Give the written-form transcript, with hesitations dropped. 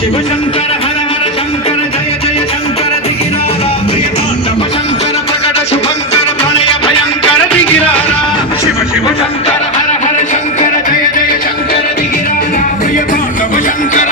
शिव शंकर हर हर शंकर जय जय शंकर दिगिरारा प्रिय तांडव शंकर प्रकट शुभंकर प्रणय भयंकर दिगिरारा शिव शिव शंकर हर हर शंकर जय जय शंकर दिगिरारा प्रिय तांडव शंकर